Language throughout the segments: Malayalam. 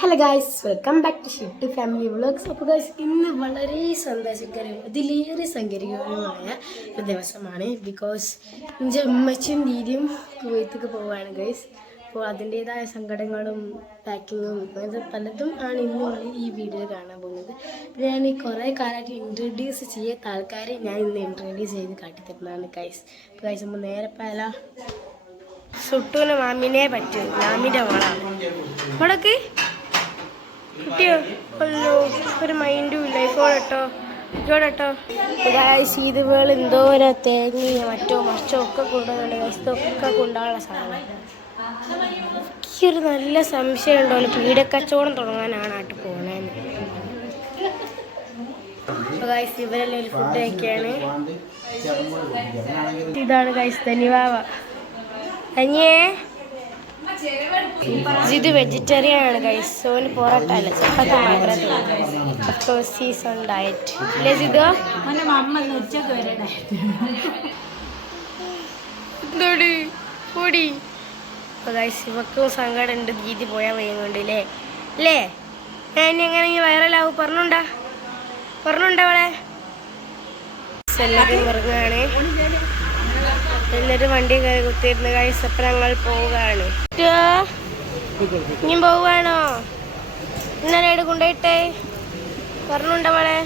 Hello guys, welcome back to shift family vlogs. അപ്പോൾ ഗായ്സ്, ഇന്ന് വളരെ സന്തോഷകരവും അതിലേറെ സങ്കരകരവുമായ ഒരു ദിവസമാണ്. ബിക്കോസ് എൻ്റെ ഉമ്മച്ചും ദീദിയും കുവൈത്തേക്ക് പോവുകയാണ് ഗായ്സ്. അപ്പോൾ അതിൻ്റേതായ സങ്കടങ്ങളും പാക്കിങ്ങും അങ്ങനത്തെ പലതും ആണ് ഇന്ന് ഈ വീഡിയോ കാണാൻ പോകുന്നത്. പിന്നെ ഞാൻ ഈ കുറേ കാലമായിട്ട് ഇൻട്രൊഡ്യൂസ് ചെയ്യാത്ത ആൾക്കാരെ ഞാൻ ഇന്ന് ഇൻട്രൊഡ്യൂസ് ചെയ്ത് കാട്ടിത്തരുന്നതാണ് ഗായ്സ്. അപ്പോൾ ഗായ്സ്, നമ്മൾ നേരെ പോയാലോ. സുട്ടൂന് മാമിനെ പറ്റും, മാമിൻ്റെ മോളാണ്. മോളൊക്കെ കുട്ടിയോ കൊല്ലോ, ഒരു മൈൻഡും ഇല്ല. ഫോൺ കേട്ടോ ഇതോടെട്ടോ ഇതുകൾ എന്തോരോ തേങ്ങയോ മറ്റോ മറിച്ചോ ഒക്കെ കൊണ്ടുപോകുന്നുണ്ട്. ഗൈസൊക്കെ കൊണ്ടുപോകാനുള്ള സാധനം. എനിക്കൊരു നല്ല സംശയം ഉണ്ടല്ലോ, പീഡക്കച്ചവടം തുടങ്ങാനാണ് നാട്ടിൽ പോകണേന്ന്. ഗൈസ്, ഇവരെല്ലാം ഒരു ഫുഡ് കഴിക്കുകയാണ്. ഇതാണ് ഗൈസ് ധന്യവാവ. ധന്യേ, ഇത് വെജിറ്റേറിയൻ ആണ് ഗൈസ്. സോന് പൊറോട്ട അല്ല, ചപ്പാത്തി മാത്രമേ ഡയറ്റ് അല്ലേ ജിതോ? കൂടി അപ്പോൾ ഗൈസ്, ഇവക്കും സങ്കടം ഉണ്ട്. രീതി പോയാൽ വയ്യുന്നുണ്ടല്ലേ അല്ലേ? ഞാൻ എങ്ങനെ വൈറലാവും പറഞ്ഞുണ്ടാ അവളെ. എല്ലാവരും പറഞ്ഞാണ്, എല്ലാവരും വണ്ടി കയറി കുത്തിയിരുന്ന് ഗൈസ്. അപ്പം ഞങ്ങൾ പോവുകയാണ്. ഇനിയും പോവുകയാണോ? ഇന്നലെ കൊണ്ടുപോയിട്ടേ പറഞ്ഞുണ്ടവളെ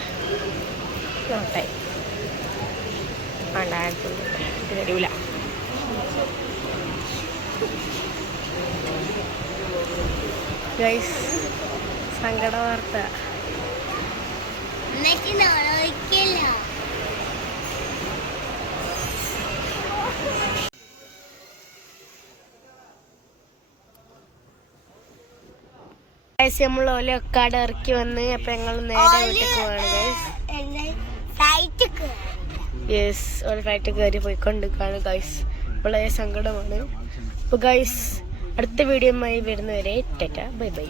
നോട്ടെ വരൂല. ഗൈസ്, സങ്കട വാർത്ത. നമ്മൾ ഓലൊക്കാട് ഇറക്കി വന്ന് അപ്പൊ ഞങ്ങൾ നേരെ വീട്ടിലേക്ക് പോവാണ് ഗൈസ്. യെസ്, ഓല ഫ്ലൈറ്റ് കയറി പോയിക്കൊണ്ടിരിക്കുകയാണ് ഗൈസ്. വളരെ സങ്കടമാണ്. അപ്പൊ ഗൈസ്, അടുത്ത വീഡിയോയുമായി വരുന്നവരെ ടാറ്റ ബൈ ബൈ.